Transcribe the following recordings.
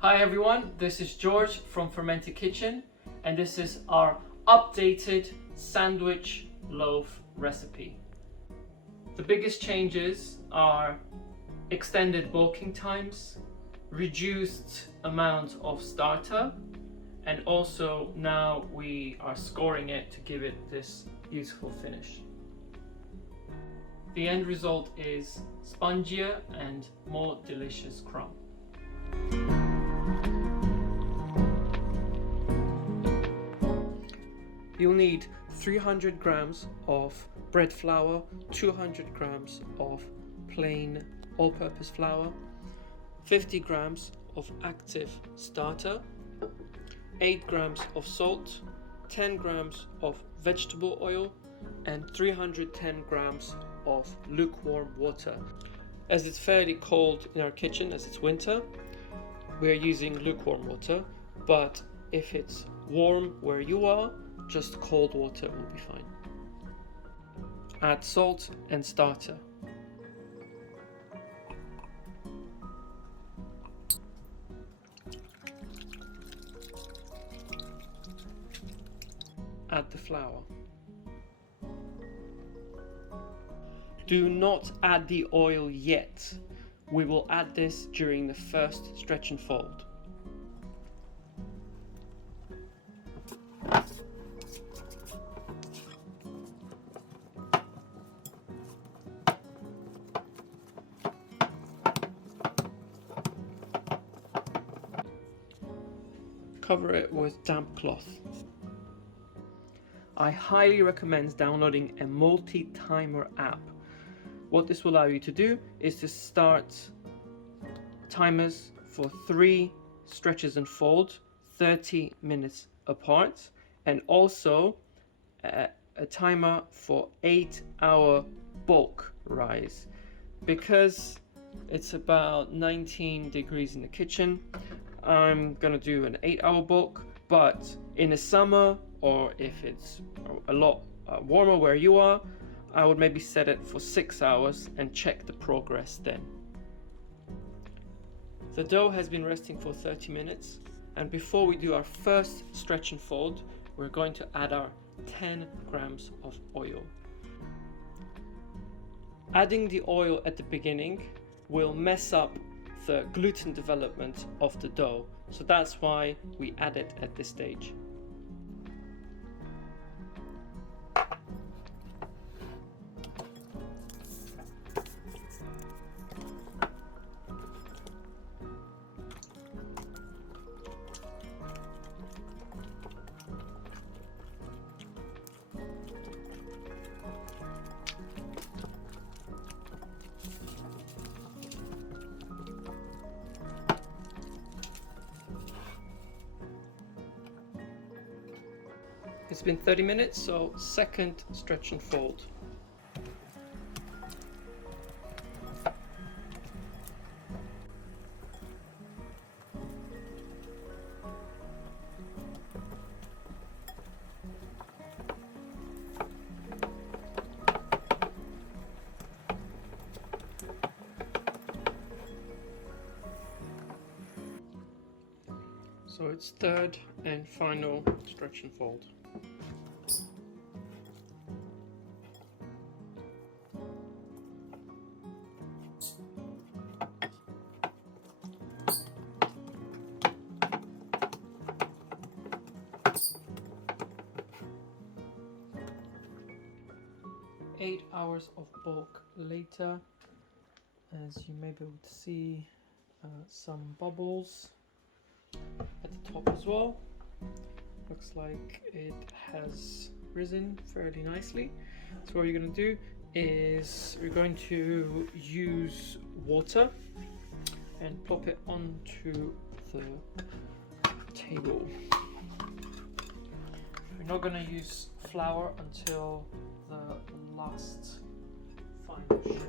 Hi everyone, this is George from Fermented Kitchen, and this is our updated sandwich loaf recipe. The biggest changes are extended bulking times, reduced amount of starter, and also now we are scoring it to give it this beautiful finish. The end result is spongier and more delicious crumb. You'll need 300 grams of bread flour, 200 grams of plain all-purpose flour, 50 grams of active starter, 8 grams of salt, 10 grams of vegetable oil, and 310 grams of lukewarm water. As it's fairly cold in our kitchen, as it's winter, we're using lukewarm water, but if it's warm where you are, just cold water will be fine. Add salt and starter. Add the flour. Do not add the oil yet. We will add this during the first stretch and fold. Cover it with damp cloth. I highly recommend downloading a multi-timer app. What this will allow you to do is to start timers for 3 stretches and folds, 30 minutes apart, and also a timer for 8-hour bulk rise. Because it's about 19 degrees in the kitchen, I'm gonna do an 8-hour bulk, but in the summer, or if it's a lot warmer where you are, I would maybe set it for 6 hours and check the progress then. The dough has been resting for 30 minutes, and before we do our first stretch and fold, we're going to add our 10 grams of oil. Adding the oil at the beginning will mess up the gluten development of the dough, so that's why we add it at this stage. It's been 30 minutes, so second stretch and fold. So it's third and final stretch and fold. Eight hours of bulk later, as you may be able to see some bubbles at the top as well. Looks like it has risen fairly nicely. So what you're going to do is we're going to use water and plop it onto the table. We're not going to use flour until the last final shape.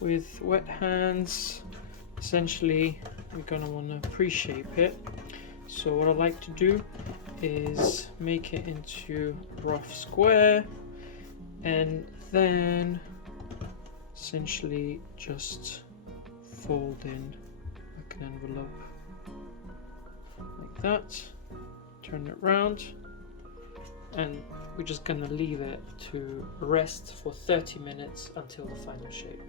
With wet hands, essentially we're going to want to pre-shape it. So what I like to do is make it into rough square and then essentially just fold in like an envelope like that, turn it round, and we're just gonna leave it to rest for 30 minutes until the final shape.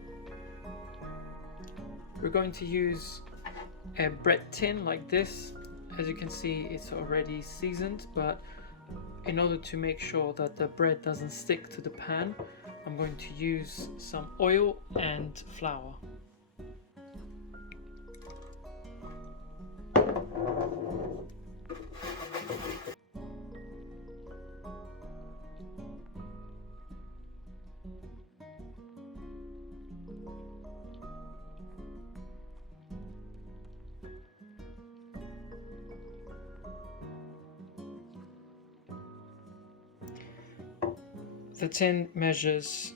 We're going to use a bread tin like this. As you can see, it's already seasoned, but in order to make sure that the bread doesn't stick to the pan, I'm going to use some oil and flour. The tin measures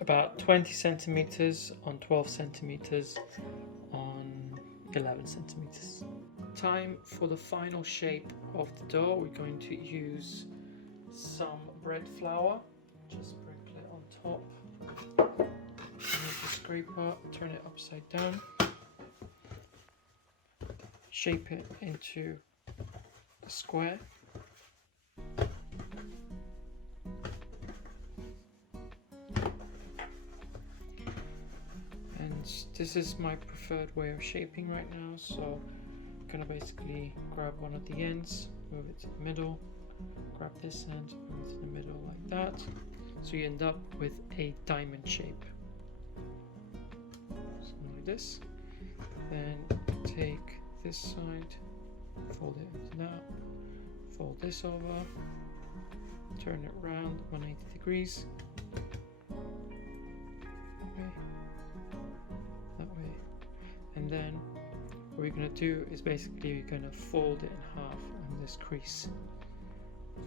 about 20 centimeters on 12 centimeters on 11 centimeters. Time for the final shape of the dough. We're going to use some bread flour, just sprinkle it on top. Use the scraper, turn it upside down, shape it into a square. This is my preferred way of shaping right now, so I'm gonna basically grab one of the ends, move it to the middle, grab this end, move it to the middle like that, so you end up with a diamond shape. Something like this. Then take this side, fold it into that, fold this over, turn it around 180 degrees. That way. And then what we're going to do is basically we're going to fold it in half on this crease.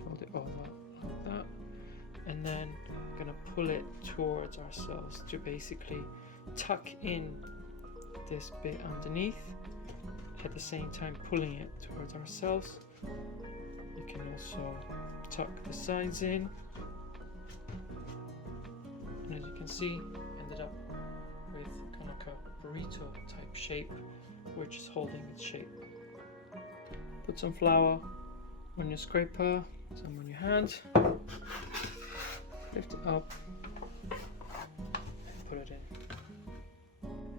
Fold it over like that. And then we're going to pull it towards ourselves to basically tuck in this bit underneath, at the same time pulling it towards ourselves. You can also tuck the sides in. And as you can see, ended up with kind of like a burrito type shape, which is holding its shape. Put some flour on your scraper, some on your hand, lift it up, and put it in.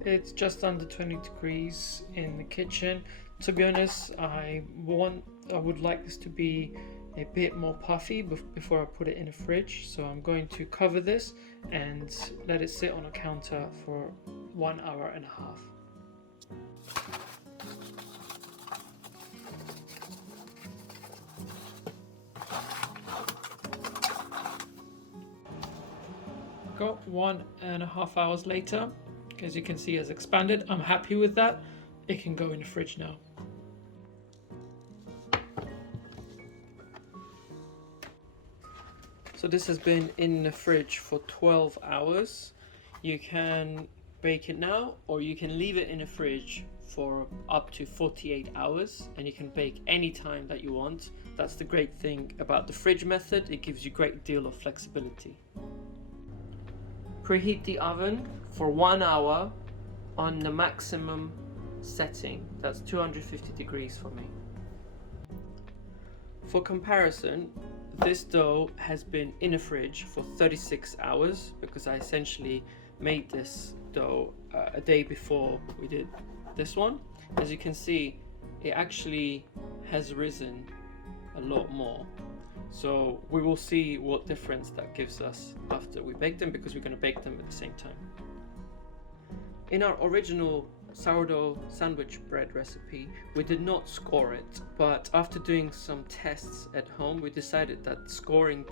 It's just under 20 degrees in the kitchen. To be honest, I would like this to be a bit more puffy before I put it in the fridge, so I'm going to cover this and let it sit on a counter for 1 hour and a half. Got 1.5 hours later. As you can see, it's expanded. I'm happy with that. It can go in the fridge now. So this has been in the fridge for 12 hours. You can bake it now, or you can leave it in the fridge for up to 48 hours, and you can bake any time that you want. That's the great thing about the fridge method. It gives you a great deal of flexibility. Preheat the oven for 1 hour on the maximum setting. That's 250 degrees for me. For comparison, this dough has been in a fridge for 36 hours because I essentially made this dough a day before we did this one. As you can see, it actually has risen a lot more. So we will see what difference that gives us after we bake them, because we're going to bake them at the same time. In our original sourdough sandwich bread recipe, we did not score it, but after doing some tests at home, we decided that scoring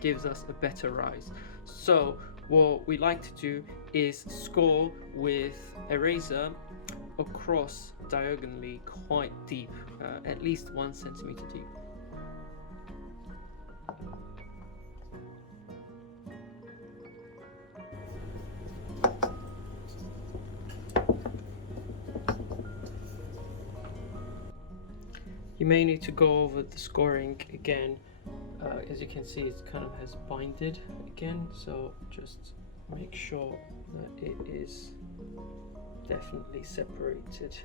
gives us a better rise. So what we like to do is score with a razor across diagonally quite deep, at least 1 centimeter deep. You may need to go over the scoring again. As you can see, it kind of has binded again, so just make sure that it is definitely separated.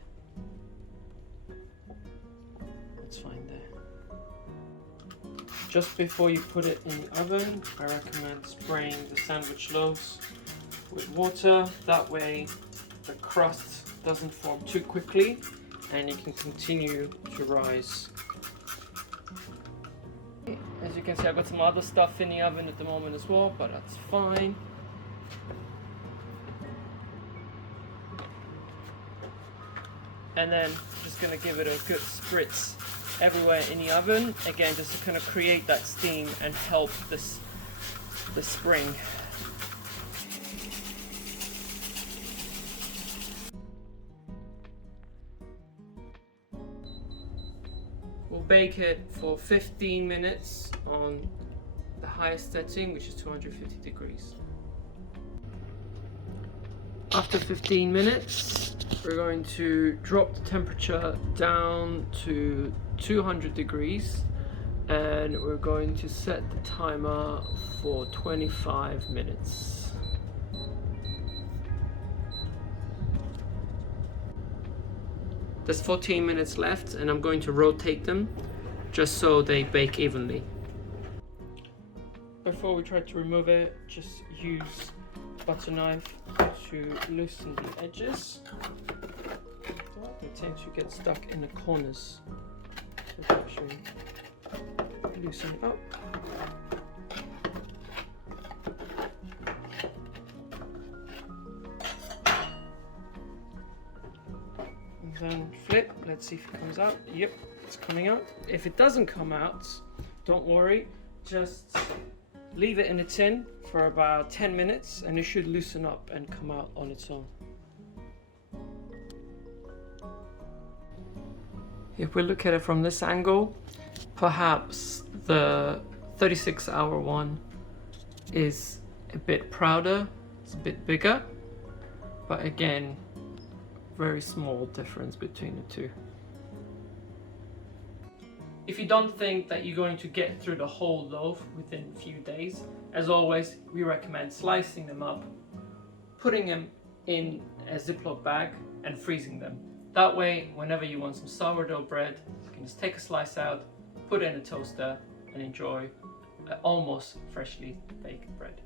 That's fine there. Just before you put it in the oven, I recommend spraying the sandwich loaves with water. That way the crust doesn't form too quickly and it can continue to rise. As you can see, I've got some other stuff in the oven at the moment as well, but that's fine. And then just going to give it a good spritz everywhere in the oven, again just to kind of create that steam and help the spring. We'll bake it for 15 minutes on the highest setting, which is 250 degrees. After 15 minutes, we're going to drop the temperature down to 200 degrees and we're going to set the timer for 25 minutes. There's 14 minutes left and I'm going to rotate them just so they bake evenly. Before we try to remove it, just use a butter knife to loosen the edges. They tend to get stuck in the corners, so actually loosen it up. And then flip, let's see if it comes out. Yep, it's coming out. If it doesn't come out, don't worry, just leave it in a tin for about 10 minutes and it should loosen up and come out on its own. If we look at it from this angle, perhaps the 36-hour one is a bit prouder, it's a bit bigger, but again, very small difference between the two. If you don't think that you're going to get through the whole loaf within a few days, as always, we recommend slicing them up, putting them in a Ziploc bag and freezing them. That way, whenever you want some sourdough bread, you can just take a slice out, put it in a toaster and enjoy almost freshly baked bread.